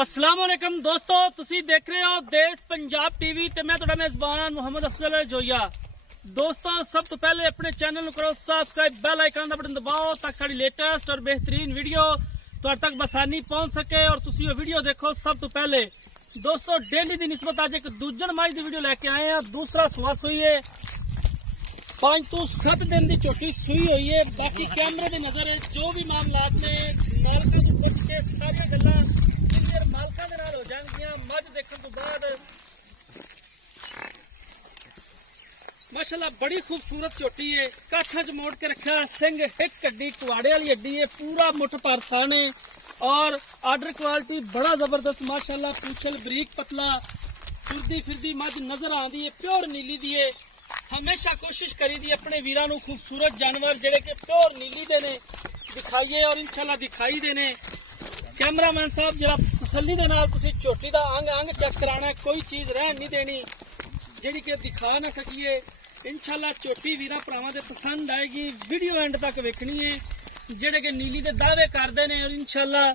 अस्सलाम वालेकुम दोस्तों, तुसी देख रहे हो देश पंजाब टीवी ते मैं तुहाडा मेजबान मोहम्मद अफजल जोया। दोस्तों सब तो पहले अपने चैनल को करो सब्सक्राइब, बेल आइकन का बटन दबाओ ताकि साडी लेटेस्ट और बेहतरीन वीडियो तुहाडे तक बसानी पहुंच सके और तुसी वो वीडियो देखो सब तो पहले। दोस्तों डेली की निस्बत अज एक दूजन माई की वीडियो लेके आए हैं। दूसरा सुआ सुई है 5 तो 7 दिन की झोटी सुई हुई है। बाकी कैमरे की नजर है जो भी मामलात ने मालका को पुछ के सारी गल्लां क्लियर मालका दे नाल हो जाणगियां। मझ देखने तो बाद माशाल्लाह बड़ी खूबसूरत झोटी है। काठा च मोड़ के रखा, सिंह हिट कड्डी, कुआड़े वाली हड्डी है, पूरा मुठ भर थान है और आर्डर क्वालिटी बड़ा जबरदस्त माशाल्लाह। पूछल बरीक पतला, तुरदी फिरदी मझ नजर आंदी है, प्योर नीली दी है। हमेशा कोशिश करी दी अपने वीरां नूं खूबसूरत जानवर जेडे कि प्योर नीली दे ने दिखाइए और इंशाल्लाह दिखाई देने। कैमरामैन साहब जरा तसल्ली दे नाल तुसीं झोटी दा अंग अंग चेक कराना है, कोई चीज रहन नहीं देनी जेडी कि दिखा ना सकीए। इंशाल्लाह झोटी वीरां भरावां दे पसंद आएगी। वीडियो एंड तक वेखनी है। जेडे कि नीली दे दावे करदे ने और इंशाल्लाह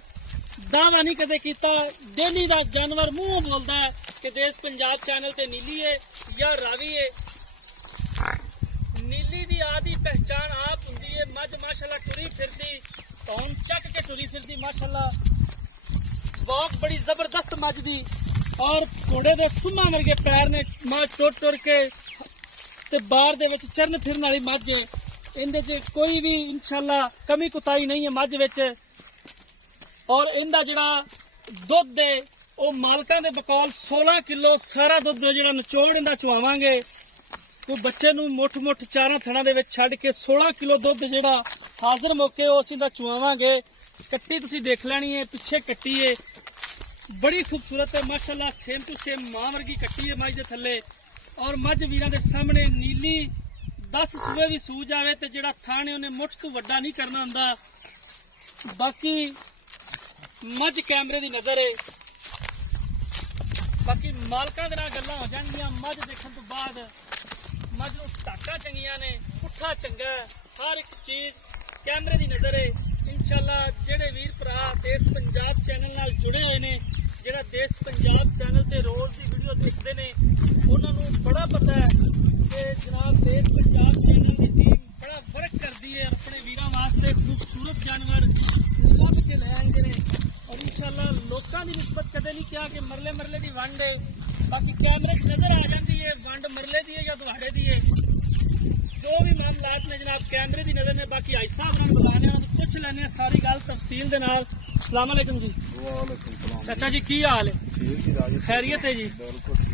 दावा नहीं कदे कीता, डेली दा जानवर मूंह बोलदा है कि देश पंजाब चैनल ते नीली है या रावी है। नीली दी आदि पहचान आप हुंदी है। मझ माशाल्लाह टुरी फिरदी, धौन चक के टुरी फिरदी माशाल्लाह। वॉक बड़ी जबरदस्त मझ दी और घोड़े दे सुम्मा वर्गे पैर ने। मझ टुर टुर के ते बाहर दे विच चरण फिरन वाली मझ है। इहदे च कोई भी इंशाल्लाह कमी कुताई नहीं है मझ विच। और इहदा जिहड़ा दुध है वो मालकां दे बकौल 16 किलो सारा दुध जिहड़ा निचोड़ इहदा चुआवांगे। तो बच्चे नूं मुठ मुठ चारां थणां दे विच छड्ड के 16 किलो दुध जिहड़ा हाजिर मौके उस इहदा चुआवांगे। कट्टी तुसीं देख लैनी है, पिछे कट्टी है बड़ी खूबसूरत है माशाल्लाह। सेम टू सेम मां वर्गी कट्टी है मझ दे थल्ले। और मझ वीरां दे सामने नीली 10 सूबे भी सूज आवे ते जिहड़ा थान है उन्हें मुठ तो वड्डा नहीं करना हुंदा। बाकी मझ कैमरे दी नजर है। बाकी मालकां दे नाल गल्लां हो जाणगियां मझ देखण तो बाद। मझ नूं टाका चंगियां ने, पुट्ठा चंगा है, हर एक चीज कैमरे दी नजर है। इंशाल्लाह जेडे वीर भरा देश पंजाब चैनल नाल जुड़े हुए ने, जेड़ा देश पंजाब चैनल ते रोज की वीडियो देखते ने, उन्हां नूं बड़ा पता है कि जनाब देश पंजाब चैनल की टीम बड़ा वर्क करती है अपने वीरां वास्ते खूबसूरत जानवर लभ के ले आएंगे ने। और इंशाल्लाह लोकां दी निस्बत कदे नहीं किया कि मरले मरले की वंड है। बाकी कैमरे च नजर आ जाती है वंड मरले दी है या दुहाड़े दी है, जो भी मामलात ने जनाब कैमरे की नजर ने। बाकी आई साहब नाल बुलाने पुछ लैने सारी गल तफसील दे नाल। अस्सलाम वालेकुम जी। चाचा जी की हाल है? खैरियत है जी।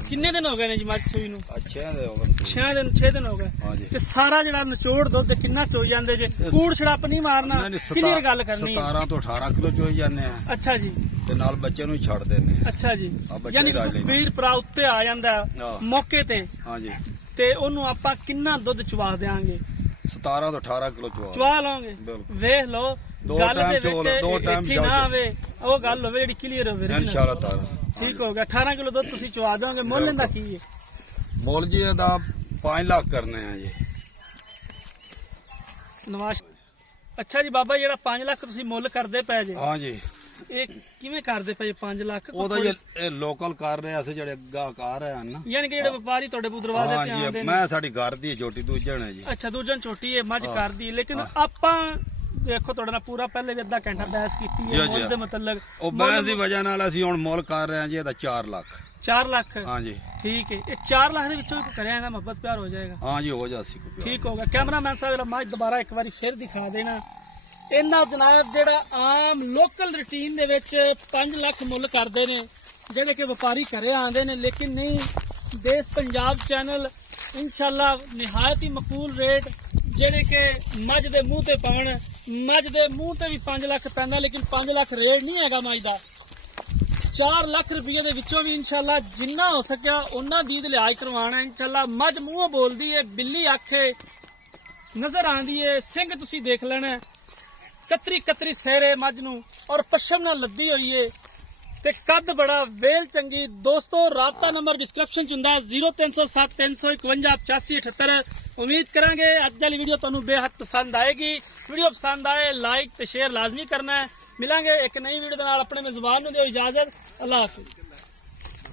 किन्ने दिन हो गए ने जी मझ सूई नूं? 6 दिन हो गए। ते सारा जिहड़ा निचोड़ दुध किन्ना चोई जांदे जे? कूड़ छड़प नहीं मारना, क्लियर गल करनी। 17 तो 18 किलो चोई जाने हैं। अच्छा जी। ते नाल बच्चे नूं छड़ देने। अच्छा जी, यानी वीर भरा उत्ते आ जांदा मौके ते। हां जी। ते ओनू आपां किन्ना दुध चवा देंगे? 17 तो 18 किलो चवा लोगे। वेख लो गल दे विच ना आवे ओ गल होवे जेहड़ी क्लियर होवे इंशाल्लाह ताला। ठीक हो गया। 18 किलो दुध तुसीं चवा दोगे। मुੱਲ ਇਹਦਾ ਕੀ ਹੈ? ਮੁੱਲ ਜੀ ਇਹਦਾ 5 ਲੱਖ ਕਰਨੇ ਆ ਜੀ। ਨਵਾਜ਼ ਅੱਛਾ ਜੀ ਬਾਬਾ ਜਿਹੜਾ 5 ਲੱਖ ਤੁਸੀਂ ਮੁੱਲ ਕਰਦੇ ਪਏ ਜੇ? ਹਾਂ ਜੀ। ਇਹ ਕਿਵੇਂ ਕਰਦੇ ਪਏ 5 ਲੱਖ? ਉਹਦਾ ਇਹ ਲੋਕਲ ਕਰ ਰਹੇ ਅਸੀਂ ਜਿਹੜੇ ਗਾਹਕਾਰ ਹਨ ਨਾ, ਯਾਨੀ ਕਿ ਜਿਹੜੇ ਵਪਾਰੀ ਤੁਹਾਡੇ ਦਰਵਾਜ਼ੇ ਤੇ ਆਉਂਦੇ ਨੇ। ਮੈਂ ਸਾਡੀ ਘਰ ਦੀ ਛੋਟੀ ਦੂਜਣ ਹੈ ਜੀ। ਅੱਛਾ ਦੂਜਣ ਛੋਟੀ ਹੈ ਮੱਝ ਕਰਦੀ, ਲੇਕਿਨ ਆਪਾਂ ਦੇਖੋ ਤੁਹਾਡੇ ਨਾਲ ਪੂਰਾ ਪਹਿਲੇ ਵੀ ਅੱਧਾ ਘੰਟਾ ਬਹਿਸ ਕੀਤੀ ਹੈ ਮੁੱਲ ਦੇ ਮੁਤਲਕ। ਉਹ ਬਹਿਸ ਦੀ ਵਜ੍ਹਾ ਨਾਲ ਅਸੀਂ ਹੁਣ ਮੁੱਲ ਕਰ ਰਹੇ ਹਾਂ ਜੀ ਇਹਦਾ 4 ਲੱਖ। 4 ਲੱਖ? ਹਾਂ ਜੀ। ਠੀਕ ਹੈ। ਇਹ 4 ਲੱਖ ਦੇ ਵਿੱਚੋਂ ਵੀ ਕਰਿਆ ਇਹਦਾ ਮੁਹੱਬਤ ਪਿਆਰ ਹੋ ਜਾਏਗਾ? ਹਾਂ ਜੀ ਹੋ ਜਾਸੀ। ਠੀਕ ਹੋਗਾ। ਕੈਮਰਾਮੈਨ ਸਾਹਿਬ ਮੱਝ ਦੁਬਾਰਾ ਇੱਕ ਵਾਰੀ ਫਿਰ ਦਿਖਾ ਦੇਣਾ। ਇਹਨਾਂ ਜਨਾਬ ਜਿਹੜਾ ਆਮ ਲੋਕਲ ਰੂਟੀਨ ਦੇ ਵਿੱਚ 5 ਲੱਖ ਮੁੱਲ ਕਰਦੇ ਨੇ ਜਿਹੜੇ ਕਿ ਵਪਾਰੀ ਘਰੇ ਆਉਂਦੇ ਨੇ, ਲੇਕਿਨ ਨਹੀਂ ਦੇਸ਼ ਪੰਜਾਬ ਚੈਨਲ ਇੰਸ਼ਾਅੱਲਾ ਨਿਹਾਇਤ ਹੀ ਮਕਬੂਲ ਰੇਟ ਜਿਹੜੇ ਕਿ ਮੱਝ ਦੇ ਮੂੰਹ ਤੇ ਪਾਉਣ। ਮੱਝ ਦੇ ਮੂੰਹ ਤੇ ਵੀ 5 ਲੱਖ ਪੈਂਦਾ, ਲੇਕਿਨ 5 ਲੱਖ ਰੇਟ ਨਹੀਂ ਹੈਗਾ ਮੱਝ ਦਾ। 4 ਲੱਖ ਰੁਪਏ ਦੇ ਵਿੱਚੋਂ ਵੀ ਇੰਸ਼ਾਅੱਲਾ ਜਿੰਨਾ ਹੋ ਸਕਿਆ ਉਹਨਾਂ ਦੀ ਲਿਹਾਜ਼ ਕਰਵਾਉਣਾ ਇੰਸ਼ਾਅੱਲਾ। ਮੱਝ ਮੂੰਹੋਂ ਬੋਲਦੀ ਹੈ, ਬਿੱਲੀ ਆਖੇ ਨਜ਼ਰ ਆਉਂਦੀ ਹੈ, ਸਿੰਘ ਤੁਸੀਂ ਦੇਖ ਲੈਣਾ कतरी कतरी सेरे मझ नूं और पश्चिम नाल लद्दी हुई है ते कद बड़ा वेल चंगी। दोस्तों राबता नंबर डिस्क्रिप्शन च हुंदा 0307 351 8578। उम्मीद करांगे अज वाली वीडियो तुहानूं बेहद पसंद आएगी। वीडियो पसंद आए लाइक ते शेयर लाजमी करना है। ਮਿਲਾਂਗੇ ਇੱਕ ਨਈ ਵੀਡੀਓ ਦੇ ਨਾਲ। ਆਪਣੇ ਮੇਜ਼ਬਾਨ ਨੂੰ ਦਿਓ ਇਜਾਜ਼ਤ। ਅੱਲਾਹ ਹਾਫਿਜ਼।